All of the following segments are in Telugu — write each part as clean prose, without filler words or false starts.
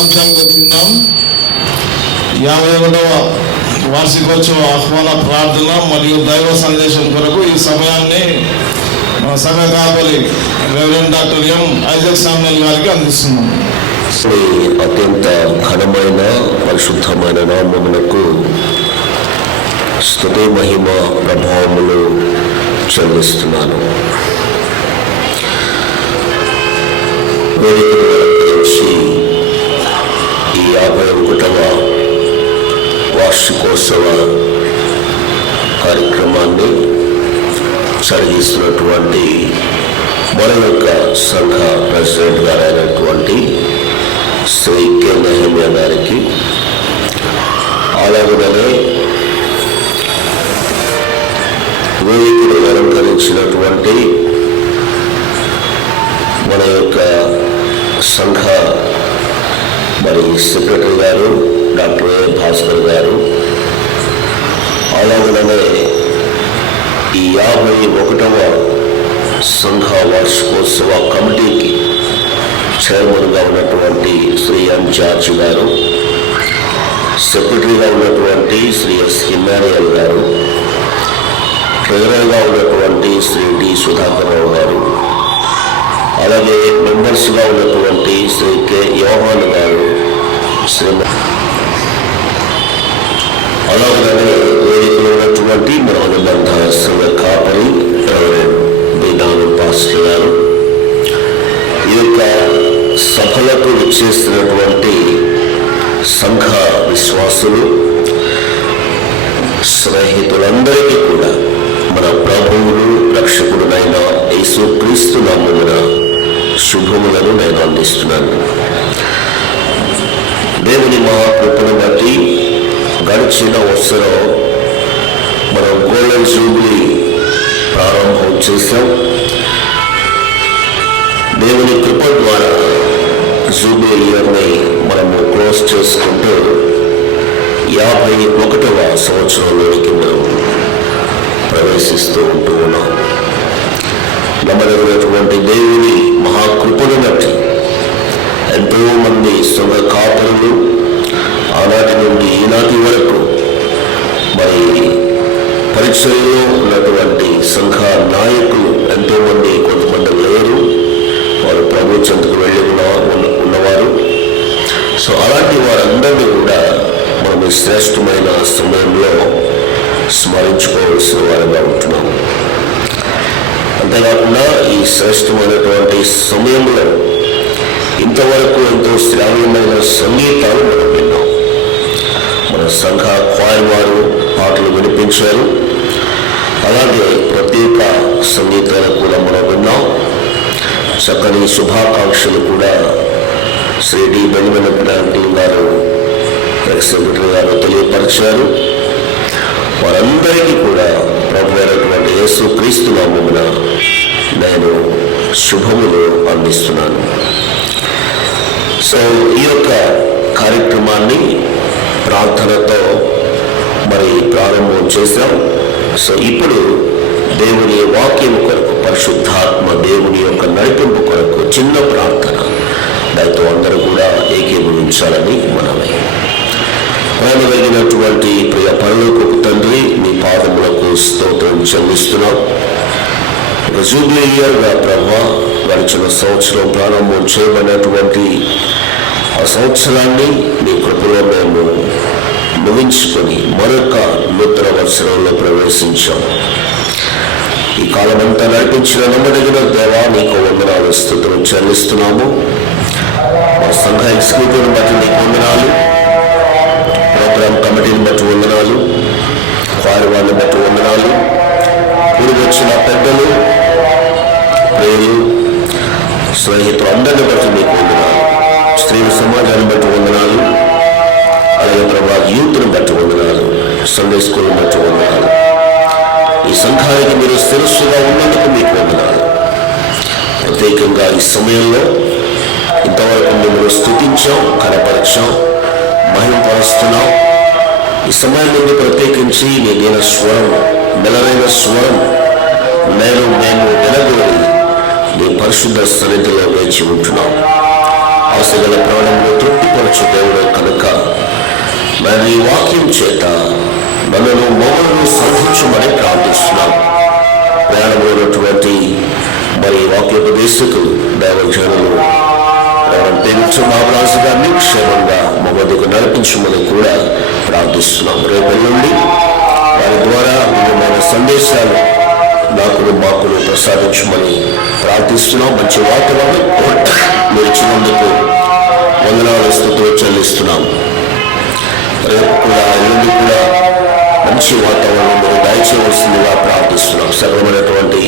అంశానికి వచ్చిందాం. 51వ వార్షికోత్సవ ఆహ్వాన ప్రార్థన మరియు దైవ సందేశం కొరకు ఈ సమయాన్ని మన సంఘ కాపరి reverend doctor M Isaac Samuel గారికి అందిస్తున్నాం. అత్యంత ఘనమైన పరిశుద్ధమైన నామమునకు స్తుతి మహిమ ప్రభావములు చెల్లిస్తున్నాను. ఈ 51వ వార్షికోత్సవ కార్యక్రమాన్ని జరిగిస్తున్నటువంటి మన యొక్క సంఘ ప్రెసిడెంట్ గారైనటువంటి శ్రీ కె నెహమ్యా గారికి, అలాగనే వేదికను అలంకరించినటువంటి మన యొక్క సంఘ సెక్రటరీ గారు డాక్టర్ ఏ భాస్కర్ గారు, అలాగనే ఈ 51వ సంఘ వార్షికోత్సవ కమిటీకి చైర్మన్గా ఉన్నటువంటి శ్రీ ఎం జార్జ్ గారు, సెక్రటరీగా ఉన్నటువంటి శ్రీ ఎస్ ఇమ్మాన్యుయల్ గారు, ట్రెజరర్గా ఉన్నటువంటి శ్రీ డి సుధాకర్ రావు గారు, అలాగే మెంబర్స్గా ఉన్నటువంటి శ్రీ కె యోహాన్ గారు, అలాగే వేదికలో ఉన్నటువంటి మన అనుబంధ సంఘ కాపరి రెవరెండ్ పాస్టర్ గారు, ఈ యొక్క సభలకు విచ్చేస్తున్నటువంటి సంఘ విశ్వాసులు, స్నేహితులందరికీ కూడా మన ప్రభువును రక్షకుడునైన యేసుక్రీస్తు నామమున శుభములను నేను అందిస్తున్నాను. దేవుని మహాకృపను బట్టి గడిచిన వరుసలో మనం గోల్డెన్ జూబ్లీ ప్రారంభం చేశాం. దేవుని కృప ద్వారా జూబ్లీ ఇయర్ని మనము క్లోజ్ చేసుకుంటూ 51వ సంవత్సరంలోనికి మనం ప్రవేశిస్తూ ఉంటూ ఉన్నాం. నమ్మదగినటువంటి దేవుని మహాకృపను బట్టి ఎంతో మంది సంఘ కాపరులు ఆనాటి నుండి ఈనాటి వరకు మరి పరిచయంలో ఉన్నటువంటి సంఘ నాయకులు ఎంతో మంది, కొంతమంది లేరు, వారు ప్రభు చెంతకు వెళ్ళి ఉన్నవారు. సో అలాంటి వారందరినీ కూడా మనం ఈ శ్రేష్టమైన సమయంలో స్మరించుకోవాల్సిన వారుగా ఉంటున్నాము. అంతేకాకుండా ఈ శ్రేష్టమైనటువంటి సమయంలో ఇంతవరకు ఎంతో శ్రావ్యమైన సంగీతాలు మనం విన్నాం. మన సంఘ క్వాయిర్ వారు పాటలు వినిపించారు, అలాగే ప్రత్యేక సంగీతాలు కూడా మనం విన్నాం. చక్కని శుభాకాంక్షలు కూడా శ్రీ డి బెంగళూరు గారు సెక్రటరీ గారు తెలియపరిచారు. వారందరికీ కూడా ప్రభు అయినటువంటి యేసుక్రీస్తు నామమున నేను శుభములు అందిస్తున్నాను. సో ఈ యొక్క కార్యక్రమాన్ని ప్రార్థనతో మరి ప్రారంభం చేశాం. సో ఇప్పుడు దేవుని వాక్యం కొరకు, పరిశుద్ధాత్మ దేవుని యొక్క నడిపింపు కొరకు చిన్న ప్రార్థన, దాంతో అందరూ కూడా ఏకీభవించాలని మనమే. ప్రేమ కలిగినటువంటి ప్రియ పరలోకపు తండ్రి, మీ పాదములకు స్తోత్రం చెల్లిస్తున్నాం. జూబ్లీ ఇయర్గా ప్రభా గడిచిన సంవత్సరం ప్రారంభం చేయబడినటువంటి ఆ సంవత్సరాన్ని మీ కృపలో మేము ముగించుకొని మరొక నూతన వత్సరంలో ప్రవేశించాం. ఈ కాలమంతా నడిపించిన నమ్మదగిన దేవా, నీకు వందనాలు, స్తుతులు చెల్లిస్తున్నాము. మా సంఘ ఎగ్జిక్యూటివ్ని బట్టి నీకు వందనాలు, ప్రోగ్రామ్ కమిటీని బట్టి వందనాలు, వారి వాళ్ళని బట్టి వందనాలు, కూడి వచ్చిన పెద్దలు, ప్రియులు, స్నేహితులు అందరిని బట్టి నీకు వందనాలు, స్త్రీల సమాజాన్ని బట్టి వందనాలు, అలాగే ప్రభా యూత్ని బట్టి వందనాలు, సండే స్కూల్ని బట్టి వందనాలు. ఈ సంఘానికి మీరు శిరస్సుగా ఉన్నందుకు మీకు వందనాలు. ప్రత్యేకంగా ఈ సమయంలో ఇంతవరకు మిమ్మల్ని స్తుతించాం, కనపరిచాం, మహిమపరుస్తున్నాం. ఈ సమయాన్ని ప్రత్యేకించి నీ దీన స్వరం, మెలరైన స్వరం మేము వినగలిగి నీ పరిశుద్ధ సన్నిధిలో వేచి ఉంటున్నాం. ఆశగల ప్రాణంలో తృప్తిపరచు తండ్రి వాక్యం చేత నన్ను మమ్మల్ని సంధించమని ప్రార్థిస్తున్నాం. ప్రయాణమైనటువంటి మరి వాక్యోపదేశకులు దైవజనులు పేరు బాబరాజు గారిని క్షేమంగా మా వద్దకు నడిపించమని కూడా ప్రార్థిస్తున్నాం. రేపటి నుండి వారి ద్వారా విభిన్నమైన సందేశాలు మాకు ప్రసాదించమని ప్రార్థిస్తున్నాం. మంచి వాతావరణం మీరు ఇచ్చినందుకు వందనాలు స్తుతులు చెల్లిస్తున్నాం. రేపు కూడా ఎల్లుండి కూడా మంచి వాతావరణం మీరు దయచేయవలసిందిగా ప్రార్థిస్తున్నాం. సర్వమైనటువంటి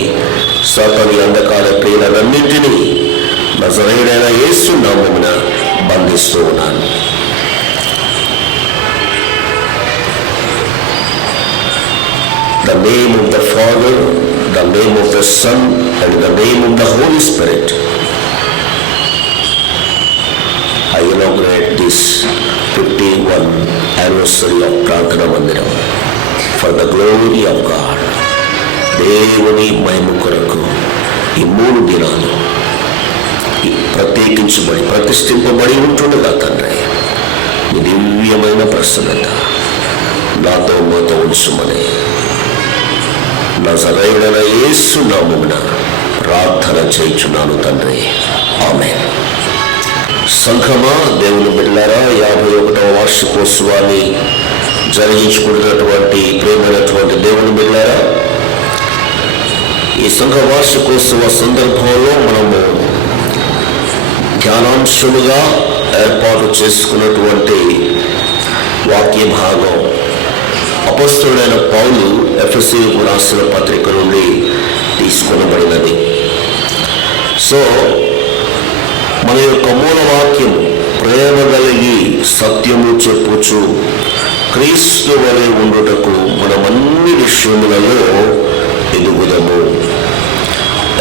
సాతాను అంధకార క్రియలన్నింటినీ నజరేయుడైన యేసు నామమున బంధిస్తూ ఉన్నాను. The name of the Father, the name of the Son, and the name of the Holy Spirit. I inaugurate this 51 anniversary of Prarthana Mandiram for the glory of God. దేవుని మహిమ కొరకు ఈ 3 దినాలు ప్రత్యేకించబడి ప్రతిష్ఠింపబడి ఉంటుండగా తండ్రి మీ దివ్యమైన ప్రసన్నత నాతో మాతో ఉంచుమని నజరేయుడైన యేసు నామమున ప్రార్థన చేయుచున్నాను తండ్రి. ఆమేన్. సంఘమా, దేవుని బిడ్డలారా, 51వ వార్షికోత్సవాన్ని జరిగించుకుంటున్నటువంటి ప్రేమైనటువంటి దేవుని బిడ్డలారా, ఈ సంఘ వార్షికోత్సవ సందర్భంలో మనము ధ్యానాంశముగా ఏర్పాటు చేసుకున్నటువంటి వాక్య భాగం అపొస్తలుడైన పౌలు ఎఫెసీయులకు రాసిన పత్రిక నుండి తీసుకొనబడినది. సో మన యొక్క మూల వాక్యం, ప్రేమ కలిగి సత్యము చెప్పుచు క్రీస్తు వలె ఉండుటకు మనమన్ని విషయములలో ఎదుగుదము.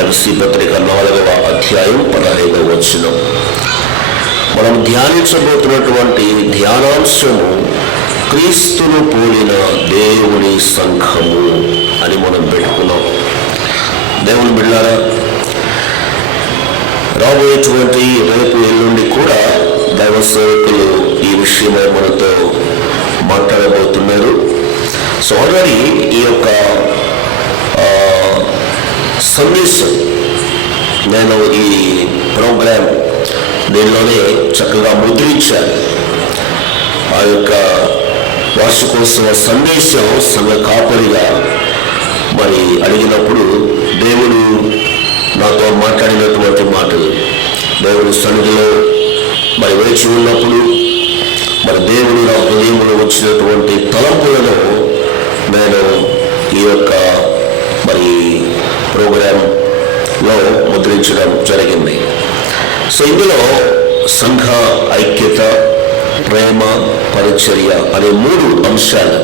ఎఫెసీ పత్రిక 4వ అధ్యాయం 15వ వచనం. మనం ధ్యానించబోతున్నటువంటి ధ్యానాంశము క్రీస్తును పోలిన దేవుని సంఘము అని మనం పెట్టుకున్నాం. దేవుని బిడ్డలారా, రాబోయేటువంటి రేపు ఎల్లుండి కూడా దైవ సేవకులు ఈ విషయమై మనతో మాట్లాడబోతున్నారు. సో ఆల్రెడీ ఈ యొక్క సందేశం నేను ఈ ప్రోగ్రామ్ దీనిలోనే చక్కగా ముద్రించాను. ఆ యొక్క వార్షికోత్సవ సందేశం సంఘ కాపరిగా మరి అడిగినప్పుడు దేవుడు నాతో మాట్లాడినటువంటి మాటలు, దేవుడు సన్నిధిలో మరి వేచి ఉన్నప్పుడు మరి దేవుడు నా హృదయంలో వచ్చినటువంటి తలంపులను నేను ఈ యొక్క మరి ప్రోగ్రాంలో ముద్రించడం జరిగింది. సో ఇందులో సంఘ ఐక్యత, ప్రేమ, పరిచర్య అనే 3 అంశాలు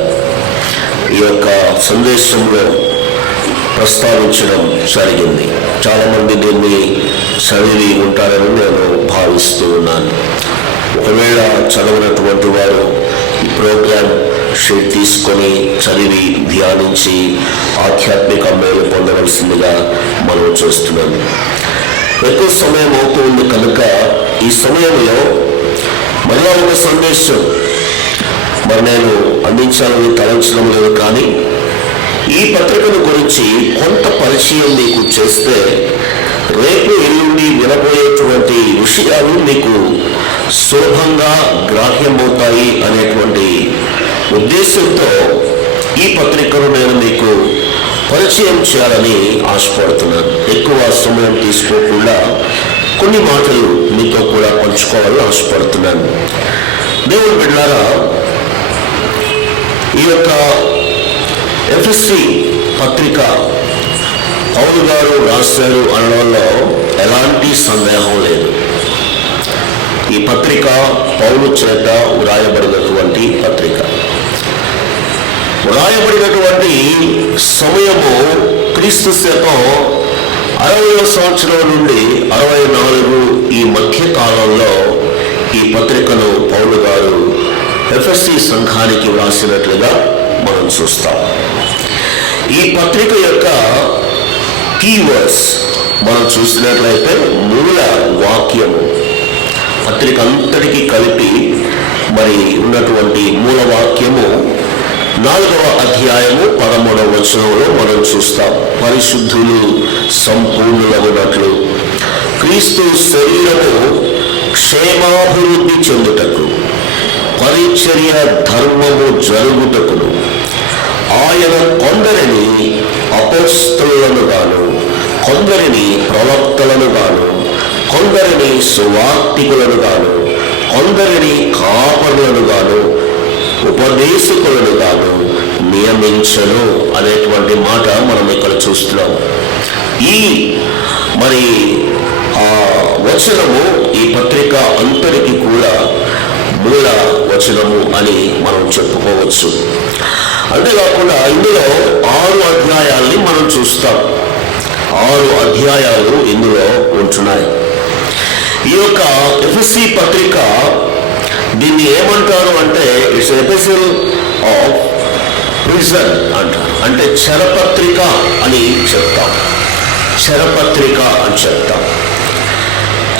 ఈ యొక్క సందేశంలో ప్రస్తావించడం జరిగింది. చాలామంది దీన్ని చదివి ఉంటారని నేను భావిస్తూ ఉన్నాను. ఒకవేళ చదవనటువంటి వారు ఈ ప్రోగ్రాం షీట్ తీసుకొని చదివి ధ్యానించి ఆధ్యాత్మిక మేలు పొందవలసిందిగా మనం చూస్తున్నాం. ఎక్కువ సమయం అవుతుంది కనుక ఈ సమయంలో మరలా ఒక సందేశం మరి నేను అందించాలని తలంచడం లేదు, కానీ ఈ పత్రికను గురించి కొంత పరిచయం మీకు చేస్తే రేపు ఎల్లుండి వినబోయేటువంటి విషయాలు మీకు సులభంగా గ్రాహ్యమవుతాయి అనేటువంటి ఉద్దేశంతో ఈ పత్రికను నేను మీకు పరిచయం చేయాలని ఆశపడుతున్నాను. ఎక్కువ సమయం తీసుకోకుండా కొన్ని మాటలు మీతో కూడా పంచుకోవాలని ఆశపడుతున్నాను. దేవుని బిడ్డలారా, ఈ యొక్క ఎఫెసీ పత్రిక పౌలు గారు రాశారు అనడంలో ఎలాంటి సందేహం లేదు. ఈ పత్రిక పౌలు చేత వ్రాయబడినటువంటి పత్రిక. వ్రాయబడినటువంటి సమయము క్రీస్తు శకం 60వ సంవత్సరం నుండి 64 ఈ మధ్య కాలంలో ఈ పత్రికను పౌలు గారు ఎఫెసీ సంఘానికి వ్రాసినట్లుగా మనం చూస్తాం. ఈ పత్రిక యొక్క కీవర్డ్స్ మనం చూసినట్లయితే మూల వాక్యము, పత్రిక అంతటికీ కలిపి మరి ఉన్నటువంటి మూలవాక్యము 4వ అధ్యాయము 13వ వచనంలో మనం చూస్తాం. పరిశుద్ధులు సంపూర్ణులగునట్లు క్రీస్తు శరీరము క్షేమాభివృద్ధి చెందుటకు పరిచర్య ధర్మము జరుగుటకును ఆయన కొందరిని అపోస్తలులను గాను, కొందరిని ప్రవక్తలను గాను, కొందరిని సువార్తికులను గాను, కొందరిని కాపరులను గాను, ఉపదేశకులను గాను నియమించను అనేటువంటి మాట మనం ఇక్కడ చూస్తున్నాం. ఈ మరి ఆ వచనము ఈ పత్రిక అంతటికి కూడా మూల వచనము అని మనం చెప్పుకోవచ్చు. అంతేకాకుండా ఇందులో 6 అధ్యాయాల్ని మనం చూస్తాం. 6 అధ్యాయాలు ఇందులో ఉంటున్నాయి. ఈ యొక్క ఎఫెసీ పత్రిక దీన్ని ఏమంటారు అంటే ఇట్స్ ఎపిసోడ్ ఆఫ్ ప్రిజన్ అంటారు. అంటే చెరపత్రిక అని చెప్తాం. చెరపత్రిక అని చెప్తాం.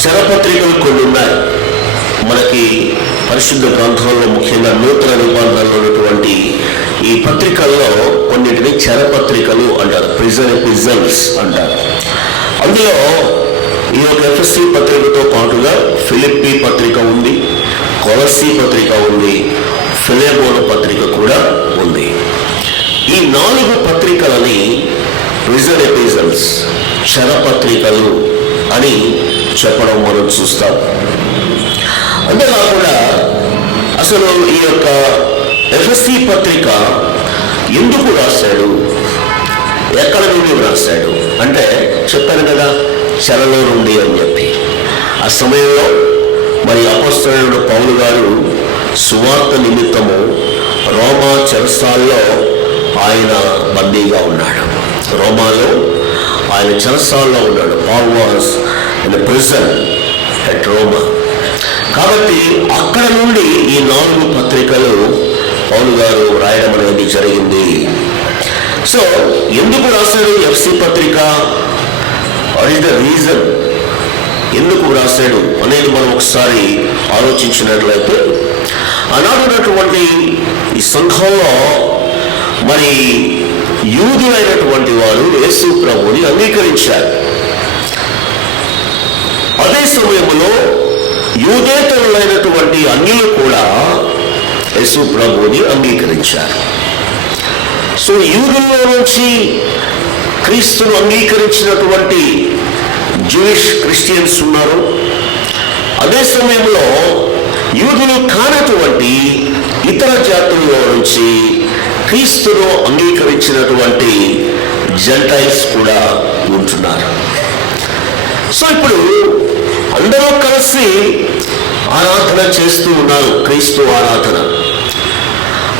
చెరపత్రికలు కొన్ని ఉన్నాయి మనకి పరిశుద్ధ గ్రంథంలో, ముఖ్యంగా నూతన నిబంధనలో ఉన్నటువంటి ఈ పత్రికల్లో కొన్నిటిని చెరపత్రికలు అంటారు, ప్రిజన్ ఎపిజల్స్ అంటారు. అందులో ఈ యొక్క ఎఫెసీ పత్రికతో పాటుగా ఫిలిప్పీ పత్రిక ఉంది, కొలస్సీ పత్రిక ఉంది, ఫిలెమోను పత్రిక కూడా ఉంది. ఈ 4 పత్రికలని ప్రిజన్ ఎపిజల్స్, చెరపత్రికలు అని చెప్పడం మనం చూస్తాం. అంతేకాకుండా అసలు ఈ యొక్క ఎఫెసీ పత్రిక ఎందుకు రాశాడు, ఎక్కడ నుండి రాశాడు అంటే చెప్పాను కదా, చెరలో నుండి అని చెప్పి. ఆ సమయంలో మరి అపోస్తలుడైన పౌలు గారు సువార్త నిమిత్తము రోమా చెరసాల్లో ఆయన బందీగా ఉన్నాడు. రోమాలో ఆయన చెరసాల్లో ఉన్నాడు. Paul was in prison at Roma. కాబట్టి అక్కడ నుండి ఈ 4 పత్రికలు పౌలు గారు రాయడం అనేది జరిగింది. సో ఎందుకు రాశాడు ఎఫ్సి పత్రిక, వాట్ ఈస్ ద రీజన్, ఎందుకు రాశాడు అనేది మనం ఒకసారి ఆలోచించినట్లయితే, ఆనాడున్నటువంటి ఈ సంఘంలో మరి యూదులైనటువంటి వారు యేసు ప్రభువుని అంగీకరించారు. అదే సమయంలో యూదేతరులైనటువంటి అన్యులు కూడా యేసు ప్రభువుని అంగీకరించారు. సో యూదుల్లో నుంచి క్రీస్తును అంగీకరించినటువంటి జూయిష్ క్రిస్టియన్స్ ఉన్నారు. అదే సమయంలో యూదులు కానటువంటి ఇతర జాతుల్లో నుంచి క్రీస్తును అంగీకరించినటువంటి జెంటైల్స్ కూడా ఉంటున్నారు. సో ఇప్పుడు అందరూ కలిసి ఆరాధన చేస్తూ ఉన్నారు, క్రీస్తు ఆరాధన.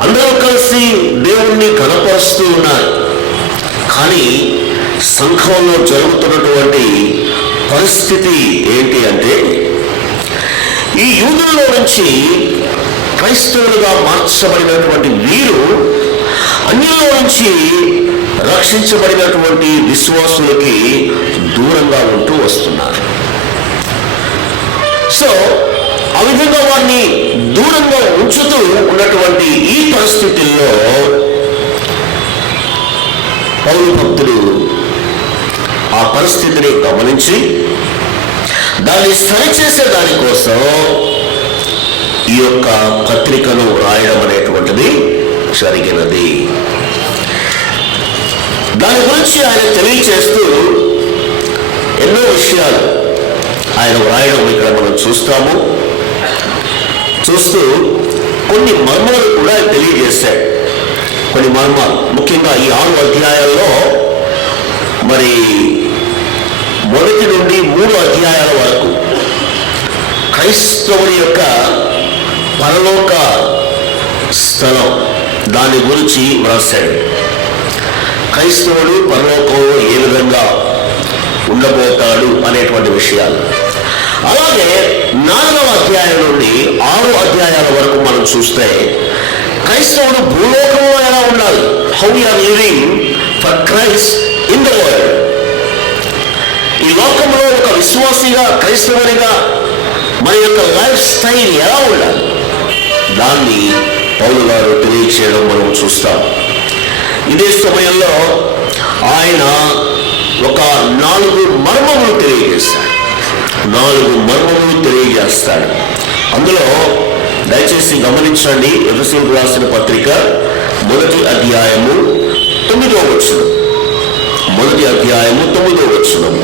అందరూ కలిసి దేవుణ్ణి కనపరుస్తూ ఉన్నారు. కానీ సంఘంలో జరుగుతున్నటువంటి పరిస్థితి ఏంటి అంటే, ఈ యూదుల్లో నుంచి క్రైస్తవులుగా మార్చబడినటువంటి వీరు అన్యుల్లో నుంచి రక్షించబడినటువంటి విశ్వాసులకి దూరంగా ఉంటూ వస్తున్నారు. సో ఆ విధంగా వారిని దూరంగా ఉంచుతూ ఉన్నటువంటి ఈ పరిస్థితుల్లో పౌలు భక్తుడు ఆ పరిస్థితిని గమనించి దాన్ని సరిచేసే దానికోసం ఈ యొక్క పత్రికను రాయడం అనేటువంటిది జరిగినది. దాని గురించి ఆయన తెలియచేస్తూ ఎన్నో విషయాలు ఆయన రాయడం ఇక్కడ మనం చూస్తూ కొన్ని మర్మాలు కూడా తెలియజేశాడు. కొన్ని మర్మాలు ముఖ్యంగా ఈ 6 అధ్యాయాల్లో మరి 1 నుండి 3 అధ్యాయాల వరకు క్రైస్తవుని యొక్క పరలోక స్థలం దాని గురించి వ్రాశాడు. క్రైస్తవుడు పరలోకంలో ఏ విధంగా ఉండబోతాడు అనేటువంటి విషయాలు. అలాగే 4వ అధ్యాయం నుండి 6 అధ్యాయాల వరకు మనం చూస్తే క్రైస్తవుడు భూలోకంలో ఎలా ఉండాలి, how we are living for Christ in the world. ఈ లోకంలో ఒక విశ్వాసిగా, క్రైస్తవునిగా మన యొక్క లైఫ్ స్టైల్ ఎలా ఉండాలి, దాన్ని పౌలు గారు తెలియచేయడం మనం చూస్తాం. ఇదే సమయంలో ఆయన ఒక 4 మర్మములు తెలియజేస్తాడు. 4 మర్మములు తెలియజేస్తాడు. అందులో దయచేసి గమనించండి. ఎఫెసీయులకు రాసిన పత్రిక 1వ అధ్యాయము 9వ వచనం. 1వ అధ్యాయము 9వ వచనం.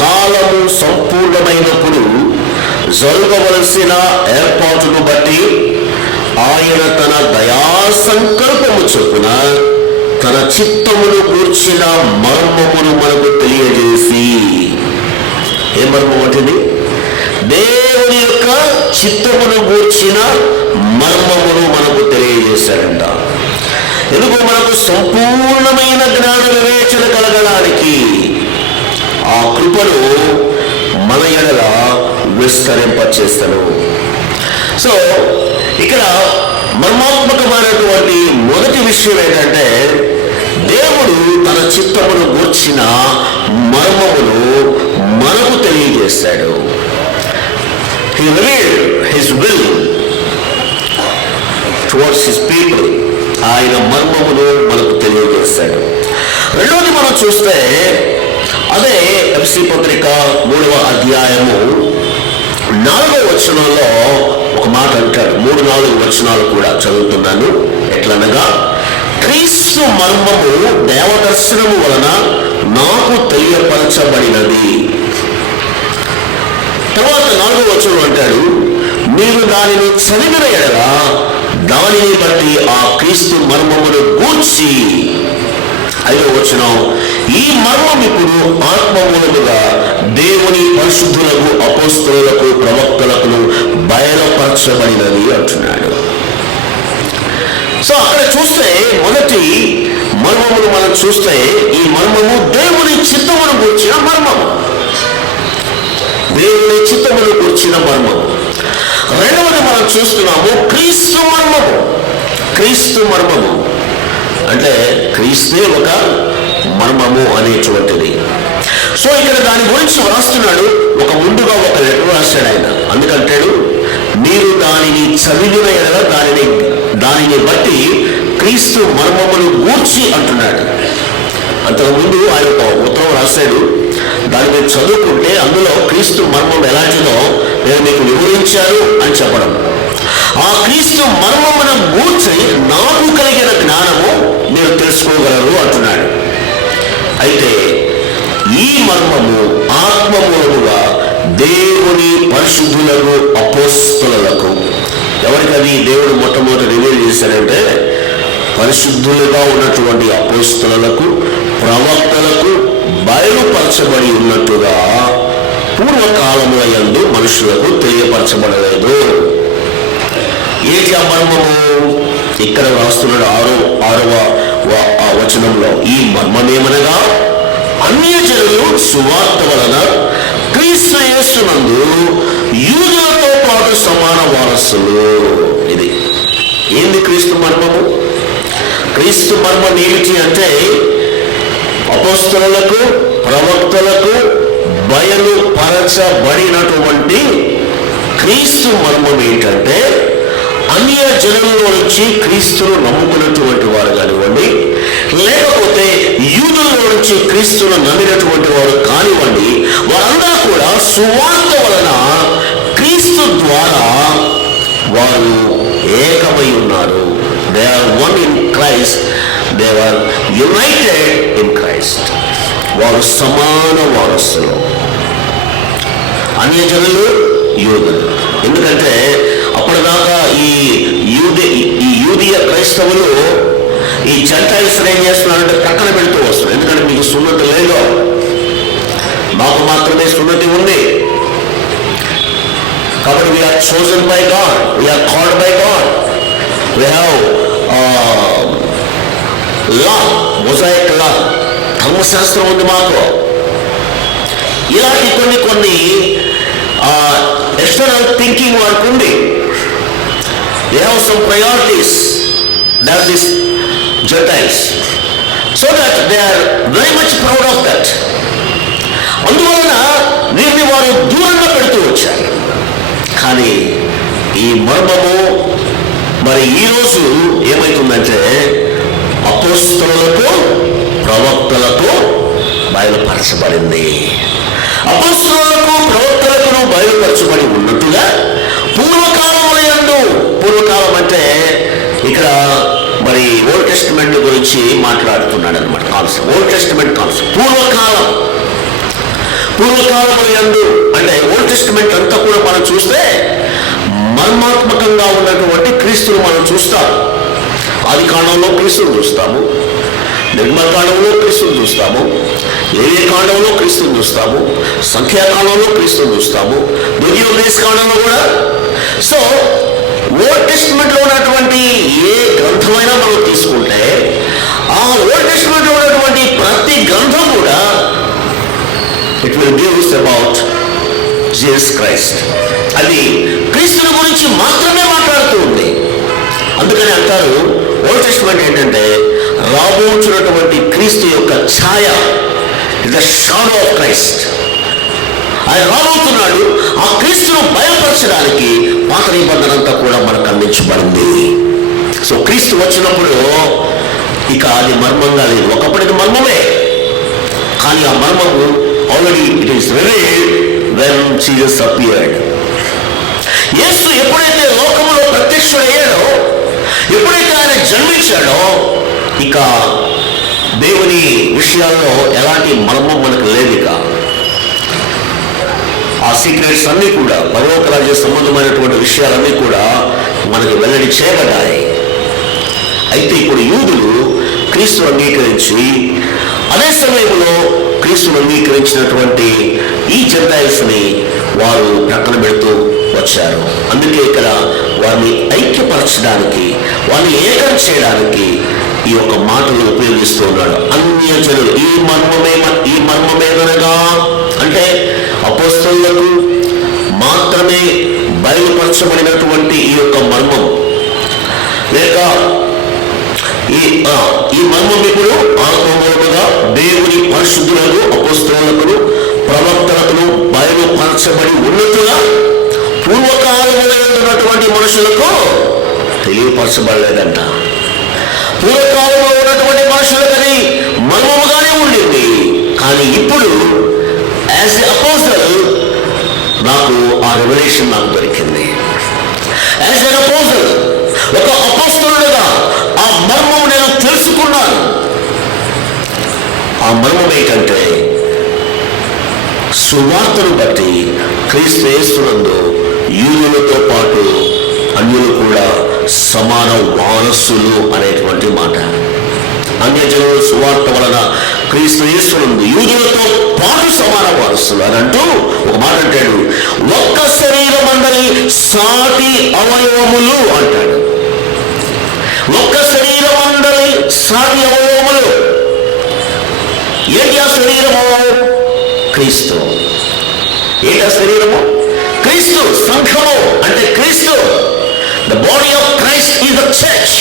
కాలము సంపూర్ణమైనప్పుడు జరగవలసిన ఏర్పాటును బట్టి ఆయన తన దయా సంకల్పము చొప్పున తన చిత్తమును గూర్చిన మర్మమును మనకు తెలియజేసి. ఏ మర్మం అంటే? దేవుని యొక్క చిత్తమును గూర్చిన మర్మమును మనకు తెలియజేశాడంట. ఎందుకు? మనకు సంపూర్ణమైన జ్ఞాన వివేచన కలగడానికి ఆ కృపను మన ఎడల విస్తరింపచేస్తాను. సో ఇక్కడ మర్మాత్మకమైనటువంటి మొదటి విషయం ఏంటంటే, దేవుడు తన చిత్తమును గూర్చిన మర్మమును మనకు తెలియజేస్తాడు. He revealed his will towards his people. ఆయన మర్మమును మనకు తెలియజేస్తాడు. రెండవది మనం చూస్తే అదే ఎఫెసీ పత్రిక 3వ అధ్యాయము 4వ వచనంలో ఒక మాట అంటాడు. 3-4 వచనాలు కూడా చదువుతున్నాను. ఎట్లనగా, క్రీస్తు మర్మము దేవదర్శనము వలన నాకు తెలియపరచబడినది. తర్వాత 4వ వచనం అంటాడు, మీరు దానిని చదివిన ఎడల దానిని బట్టి ఆ క్రీస్తు మర్మమును గూర్చి. 5వ వచనం, ఈ మర్మం ఇప్పుడు ఆత్మమూలముగా దేవుని పరిశుద్ధులకు, అపోస్తలులకు, ప్రవక్తలకు బయలుపరచబడినది అంటున్నాడు. సో అక్కడ చూస్తే మొదటి మర్మమును మనం చూస్తే, ఈ మర్మము దేవుని చిత్తమును గూర్చిన మర్మము. దేవుని చిత్తమును గూర్చిన మర్మము. రెండవది మనం చూస్తున్నాము క్రీస్తు మర్మము. క్రీస్తు మర్మము అంటే క్రీస్తే ఒక మర్మము అనేటువంటిది. సో ఇక్కడ దాని గురించి రాస్తున్నాడు. ముందుగా ఒక లెటర్ రాశాడు ఆయన. అందుకంటాడు, మీరు దానిని చదివిన ఎడల దానిని బట్టి క్రీస్తు మర్మమును గూర్చి అంటున్నాడు. అంతకుముందు ఆయన ఒక ఉత్తరం రాశాడు. దాన్ని మీరు చదువుకుంటే అందులో క్రీస్తు మర్మం ఎలాంటిదో నేను మీకు వివరించాను అని చెప్పడం. ఆ క్రీస్తు మర్మమును గూర్చి నాకు కలిగిన జ్ఞానము మీరు తెలుసుకోగలరు అంటున్నాడు. అయితే ఈ మర్మము ఆత్మమూలముగా దేవుని పరిశుద్ధులకు, అపోస్తలులకు. ఎవరికది దేవుడు మొట్టమొదటి రివీల్ చేశాడంటే, పరిశుద్ధులుగా ఉన్నటువంటి అపోస్తలులకు, ప్రవక్తలకు బయలుపరచబడి ఉన్నట్టుగా పూర్వకాలముల యందు మనుషులకు తెలియపరచబడలేదు. ఏంటి ఆ మర్మము? ఇక్కడ రాస్తున్నాడు 6వ వచనంలో. ఈ మర్మమేమనగా, అన్యజనులు సువార్త వలన క్రీస్తు యేసునందు యూదులతో పాటు సమాన వారసులు. ఇది ఏంది క్రీస్తు మర్మము? క్రీస్తు మర్మం ఏమిటి అంటే, అపోస్తలులకు, ప్రవక్తలకు బయలుపరచబడినటువంటి క్రీస్తు మర్మం ఏంటంటే, అన్య జనులలో నుంచి క్రీస్తును నమ్ముకున్నటువంటి వారు కానివ్వండి, లేకపోతే యూదులలో నుంచి క్రీస్తును నమ్మినటువంటి వారు కానివ్వండి, వారందరూ కూడా సువార్త వలన క్రీస్తు ద్వారా వారు ఏకమై ఉన్నారు. They are one in Christ, they are united in Christ. వారు సమాన వారసులు. అన్య జనులు, యూదులు. ఎందుకంటే అప్పటిదాకా ఈ యూదియ క్రైస్తవులు ఈ జెంటైల్స్ ఏం చేస్తున్నారంటే ప్రక్కన పెడుతూ వస్తున్నారు. ఎందుకంటే మీకు సున్నతి లేదు, మాకు మాత్రమే సున్నతి ఉంది. కాబట్టి we are chosen by God, we are called by God, we have law, Mosaic law, ధర్మశాస్త్రం ఉంది మాకు. ఇలాంటి కొన్ని ఎక్స్టర్నల్ థింకింగ్ వారికి ఉంది. They have some priorities than these Gentiles, so that they are very much proud of that. అందువలన వీరిని వారు దూరంగా పెడుతూ వచ్చారు. కానీ ఈ మర్మము మరి ఈరోజు ఏమైతుందంటే అపోస్తలులకు ప్రవక్తలకు బయలుపరచబడింది. అపోస్తలులకు ప్రవక్తలకు బయలుపరచబడి ఉన్నట్టుగా పూర్వకాలం అంటే ఇక్కడ మరి ఓల్డ్ టెస్టిమెంట్ గురించి మాట్లాడుతున్నాడు అనమాట. కాన్సెప్ట్ ఓల్డ్ టెస్టిమెంట్ కాన్సెప్ట్ పూర్వకాలము యందు అంటే ఓల్డ్ టెస్టిమెంట్ అంతా కూడా మనం చూస్తే మర్మాత్మకంగా ఉన్నటువంటి క్రీస్తును మనం చూస్తాం. ఆది కాండంలో క్రీస్తుని చూస్తాము, నిర్మలకాండంలో క్రీస్తుని చూస్తాము, లేవి కాండంలో క్రీస్తుని చూస్తాము, సంఖ్యాకాండంలో క్రీస్తుని చూస్తాము, ద్వితీయోపదేశ కాండంలో కూడా. సో ఓల్డ్ టెస్టిమెంట్ లో ఉన్నటువంటి ఏ గ్రంథమైనా మనం తీసుకుంటే ఆ ఓల్డ్ టెస్టిమెంట్ లో ఉన్నటువంటి ప్రతి గ్రంథం కూడా it will gives about Jesus Christ. అది క్రీస్తుని గురించి మాత్రమే మాట్లాడుతూ ఉంది. అందుకని అంటారు ఓల్డ్ టెస్టిమెంట్ ఏంటంటే రాబోతున్నటువంటి క్రీస్తు యొక్క ఛాయ, it the shadow of Christ. ఆయన రాబోతున్నాడు. ఆ క్రీస్తును బయలుపరచడానికి పాత నిబంధన అంతా కూడా మనకు అందించబడింది. సో క్రీస్తు వచ్చినప్పుడు ఇక అది మర్మంగా లేదు. ఒకప్పుడు ఇది మర్మమే, కానీ ఆ మర్మము already it is revealed when Jesus appeared. యేసు ఎప్పుడైతే లోకములో ప్రత్యక్షుడయ్యాడో, ఎప్పుడైతే ఆయన జన్మించాడో, ఇక దేవుని విషయాల్లో ఎలాంటి మర్మం మనకు లేదు. ఇక ఆ సీక్రెట్స్ అన్నీ కూడా పరలోక రాజ్య సంబంధమైనటువంటి విషయాలన్నీ కూడా మనకు వెల్లడి చేయబడ్డాయి. అయితే ఇప్పుడు యూదులు క్రీస్తును అంగీకరించి అదే సమయంలో క్రీస్తును అంగీకరించినటువంటి ఈ జెంటైల్స్ని వారు ప్రక్కన పెడుతూ వచ్చారు. అందుకే ఇక్కడ వారిని ఐక్యపరచడానికి, వారిని ఏకం చేయడానికి ఈ యొక్క మాటలు ఉపయోగిస్తూ ఉన్నాడు. అన్యజనులు ఈ మర్మమేదనగా అంటే అపోస్తలులకు మాత్రమే బయలుపరచబడినటువంటి ఈ యొక్క మర్మం, లేక ఈ మర్మం ఇప్పుడు ఆత్మమూలముగా దేవుని పరిశుద్ధులకు అపోస్తలులకు ప్రవక్తలకు బయలుపరచబడి ఉన్నట్టుగా పూర్వకాలంలో ఉన్నటువంటి మనుషులకు తెలియపరచబడలేదంట. పూర్వకాలంలో ఉన్నటువంటి మనుషులకు అది మర్మముగానే ఉండింది. కానీ ఇప్పుడు యాజ్ ఎ అపోస్తల్ నాకు ఆ రెవల్యూషన్ నాకు దొరికింది. యాజ్ ఎన్ అపోస్తల్, ఒక అపోస్తలుడుగా ఆ మర్మం నేను తెలుసుకున్నాను. ఆ మర్మం ఏంటంటే సువార్తను బట్టి క్రీస్తు యేసునందు యూదులతో పాటు అన్యులు కూడా సమాన వారసులు అనేటువంటి మాట. అన్యజనుల సువార్త వలన క్రీస్తు యేసునందు యూదులతో పాటు సమాన వారసులు అని అంటూ ఒక మాట అంటాడు. ఒక్క శరీరమందలి సాటి అవయవములు అంటాడు. ఒక్క శరీరమందలి సాటి అవయవములు. ఏంటి ఆ శరీరము? క్రీస్తు. ఏంటి ఆ శరీరము? క్రీస్తు. సంఘము అంటే క్రీస్తు. The body of Christ is the church.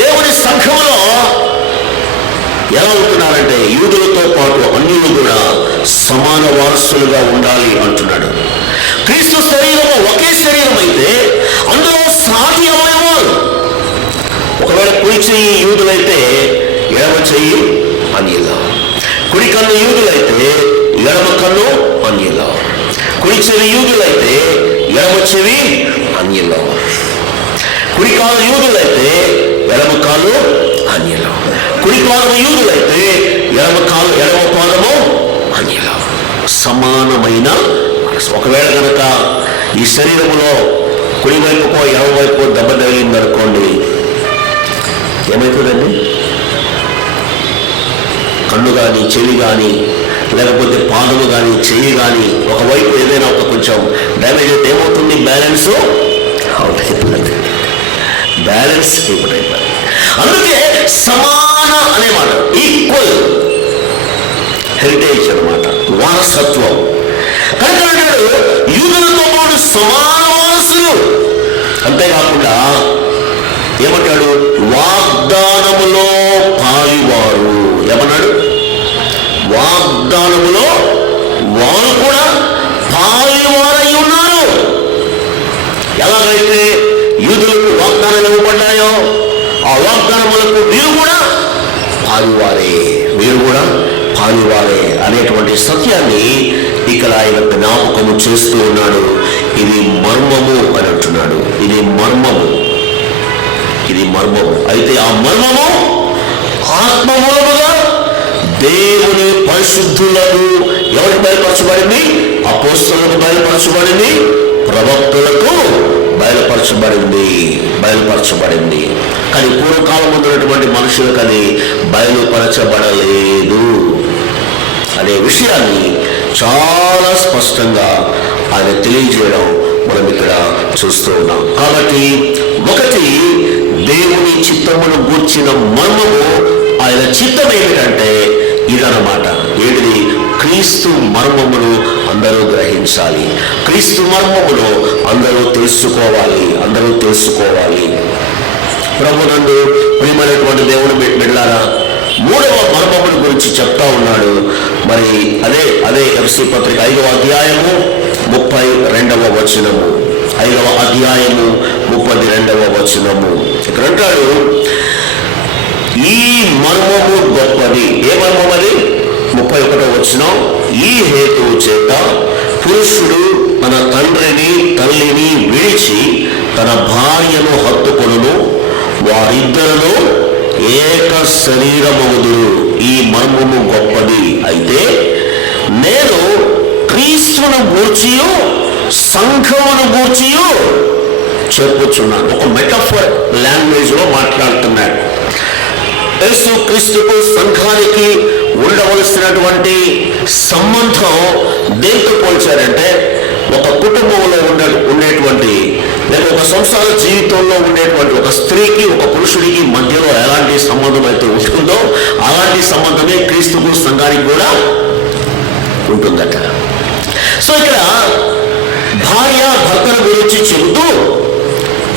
దేవుని సంఘములో ఎలా ఉంటున్నారంటే యూదులతో పాటు అన్యులు కూడా సమాన వారసులుగా ఉండాలి అంటున్నాడు. క్రీస్తు శరీరము ఒకే శరీరం అయితే అందులో సాటి అవయవాలు. ఒకవేళ కుడి చెయ్యి యూదులైతే ఎడమ చెయ్యి అన్యులు, కుడి కన్ను యూదులైతే ఎడమ కన్ను అన్యులు, కుడి చెవి యూదులైతే ఎడమ చెవి అన్యులు, కుడి కాలు యూదులైతే ఎడమ కాలు అన్యులు, కుడి పాదము యూదులైతే ఎడమ పాదము అన్యులు. సమానమైన ఒకవేళ కనుక ఈ శరీరములో కుడివైపుకో ఎడమవైపు దెబ్బ తగిలిందనుకోండి, ఏమవుతుందండి? కన్ను కానీ చెవి కానీ లేకపోతే పాదము కానీ చెయ్యి కానీ ఒకవైపు ఏదైనా ఒక కొంచెం డ్యామేజ్ అయితే ఏమవుతుంది? బ్యాలెన్స్ అవుట్ అయిపోతుంది. బ్యాలెన్స్ ఇప్పుడు అయిపోయింది. అందుకే సమాన అనేమాట, ఈక్వల్ హెరిటేజ్ అనమాట, వారసత్వం. కనుక అంటాడు యూదులతో పాటు సమాన వారసులు. అంతేకాకుండా ఏమంటాడు? వాగ్దానములో పాలివారు. ఏమన్నాడు? వాగ్దానములో వారు కూడా పాలివారై ఉన్నారు. ఎలాగైతే యూదులకు వాగ్దానాలు ఇవ్వబడ్డాయో ఆ వాగ్దానములకు మీరు కూడా పాలువారే అనేటువంటి సత్యాన్ని ఇక్కడ ఆయన జ్ఞాపకము చేస్తూ ఉన్నాడు. ఇది మర్మము అని అంటున్నాడు. ఇది మర్మము. అయితే ఆ మర్మము ఆత్మమూలముగా దేవుని పరిశుద్ధులకు ఎవరికి బయలుపరచబడింది? అపోస్తలులకు బయలుపరచబడింది, ప్రవక్తలకు బయలుపరచబడింది. కానీ పూర్వకాలం ఉన్నటువంటి మనుషులకు అది బయలుపరచబడలేదు అనే విషయాన్ని చాలా స్పష్టంగా ఆయన తెలియజేయడం మనం ఇక్కడ చూస్తూ ఉన్నాం. కాబట్టి ఒకటి, దేవుని చిత్తమును గూర్చిన మర్మము, ఆయన చిత్తం ఏమిటంటే ఇదన్నమాట. ఏంటిది? క్రీస్తు మర్మమును అందరూ గ్రహించాలి, క్రీస్తు మర్మమును అందరూ తెలుసుకోవాలి. ప్రభునందు ప్రియమైనటువంటి దేవుని బిడ్డలారా, మూడవ మర్మముల గురించి చెప్తా ఉన్నాడు. మరి అదే ఎఫ్ఎస్సీ పత్రిక 5వ అధ్యాయము 32వ వచనము. 5వ అధ్యాయము 32వ వచనము. ఇక్కడ అంటాడు, ఈ మర్మము గొప్పది. ఏ మర్మం అది? 31వ వచనం. ఈ హేతువు చేత పురుషుడు తన తండ్రిని తల్లిని విడిచి తన భార్యను హత్తుకొనును, వారిద్దరును ఏక శరీరమగుదురు. ఈ మర్మము గొప్పది. అయితే నేను క్రీస్తును గూర్చియు సంఘమును గూర్చియు చెప్పుచున్నాను. ఒక మెటఫర్ లాంగ్వేజ్ లో మాట్లాడుతున్నాడు. యేసు క్రీస్తుకు సంఘానికి ఉండవలసినటువంటి సంబంధం దేంతో పోల్చారంటే, ఒక కుటుంబంలో ఉండేటువంటి లేక ఒక సంసార జీవితంలో ఉండేటువంటి ఒక స్త్రీకి ఒక పురుషుడికి మధ్యలో ఎలాంటి సంబంధం అయితే ఉంటుందో అలాంటి సంబంధమే క్రీస్తుకు సంఘానికి కూడా ఉంటుందట. సో ఇక్కడ భార్య భర్తల గురించి చెబుతూ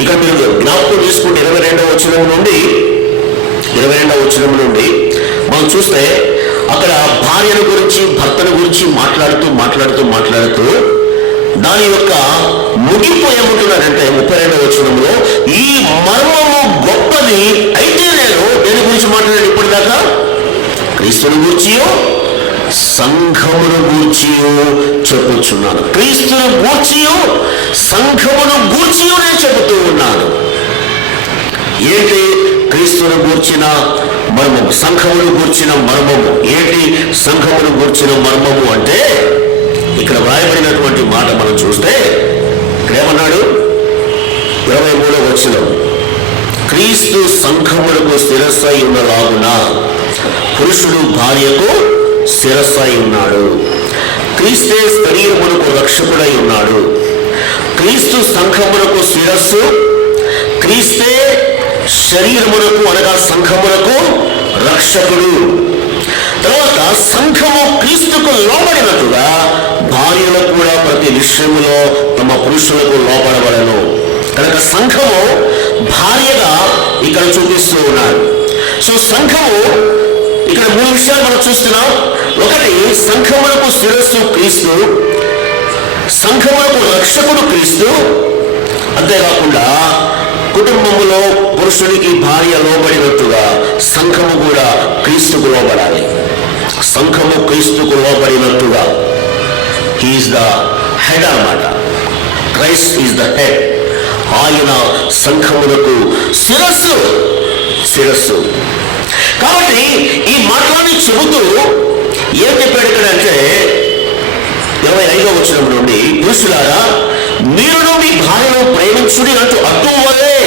ఇక్కడ మీరు జ్ఞాపకం తీసుకుంటే 22వ వచనం నుండి మనం చూస్తే అక్కడ భార్యల గురించి భర్తల గురించి మాట్లాడుతూ దాని యొక్క ముగింపు ఏముంటున్నారంటే 32వ వచనంలో, ఈ మర్మము గొప్పది. అయితే నేను దేని గురించి మాట్లాడాను ఇప్పటిదాకా? క్రీస్తుని గూర్చియో సంఘమును గూర్చియో చెప్పుచున్నాను. క్రీస్తుని గూర్చియో సంఘమును గూర్చియో నేను చెబుతూ ఉన్నాను. ఏంటి క్రీస్తును గూర్చిన మర్మము? సంఘమును గూర్చిన మర్మము ఏంటి? సంఘమును గూర్చిన మర్మము అంటే ఇక్కడ వ్రాయబడినటువంటి మాట మనం చూస్తే ఇక్కడ ఏమన్నాడు? 23వ వచనం, క్రీస్తు సంఘములకు శిరస్సై ఉన్నలాగున పురుషుడు భార్యకు శిరస్సై ఉన్నాడు. క్రీస్తే శరీరమునకు రక్షకుడై ఉన్నాడు. క్రీస్తు సంఘమునకు శిరస్సు, క్రీస్తే శరీరమునకు అనగా సంఘమునకు రక్షకుడు. తర్వాత సంఘము క్రీస్తుకు లోబడినట్టుగా భార్యలు కూడా ప్రతి విషయంలో తమ పురుషులకు లోపడవలను. కనుక సంఘము భార్యగా ఇక్కడ చూపిస్తూ ఉన్నారు. సో సంఘము ఇక్కడ 3 విషయాలు మనం చూస్తున్నాం. ఒకటి, సంఘములకు శిరస్సు క్రీస్తు, సంఘములకు రక్షకుడు క్రీస్తు. అంతేకాకుండా కుటుంబములో పురుషుడికి భార్య లోబడినట్టుగా సంఘము కూడా క్రీస్తుకు లోబడాలి. సంఘము క్రీస్తుకు లోబడినట్టుగా. హీఈస్ ద హెడ్ అన్నమాట. Christ is the head. ఆయన సంఘములకు శిరస్సు. కాబట్టి ఈ మాటలని చెబుతూ ఏం చెప్పాడు ఇక్కడ అంటే 25వ వచనం నుండి, పురుషులారా మీరును మీ భార్యను ప్రేమించుడి అంటూ అటువలే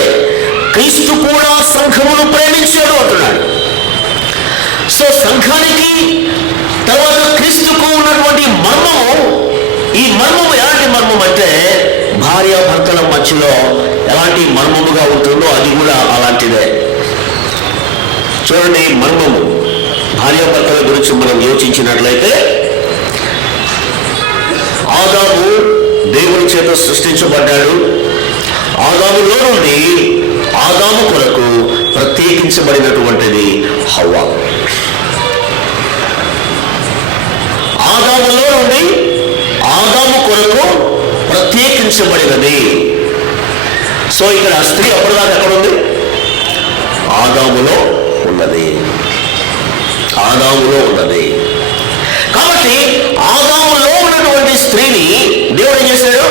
క్రీస్తు కూడా సంఘమును ప్రేమించాడు అంటున్నాడు. సో సంఘానికి తర్వాత క్రీస్తుకు ఉన్నటువంటి మర్మము, ఈ మర్మము ఎలాంటి మర్మం అంటే భార్యాభర్తల మధ్యలో ఎలాంటి మర్మముగా ఉంటుందో అది కూడా అలాంటిదే. చూడండి, మర్మము భార్యాభర్తల గురించి మనం యోచించినట్లయితే, ఆదాము దేవుని చేత సృష్టించబడ్డాడు. ఆదాములో నుండి ఆదాము కొరకు ప్రత్యేకించబడినటువంటిది హవ్వ. ఆదాములో నుండి ఆదాము కొరకు ప్రత్యేకించబడినది. సో ఇక్కడ స్త్రీ అప్పటిదాకా ఎక్కడ ఉంది? ఆదాములో ఉన్నది. ఆదాములో ఉన్నది. కాబట్టి ఆదాములో ఉన్నటువంటి స్త్రీని దేవుడు ఏం చేశాడు?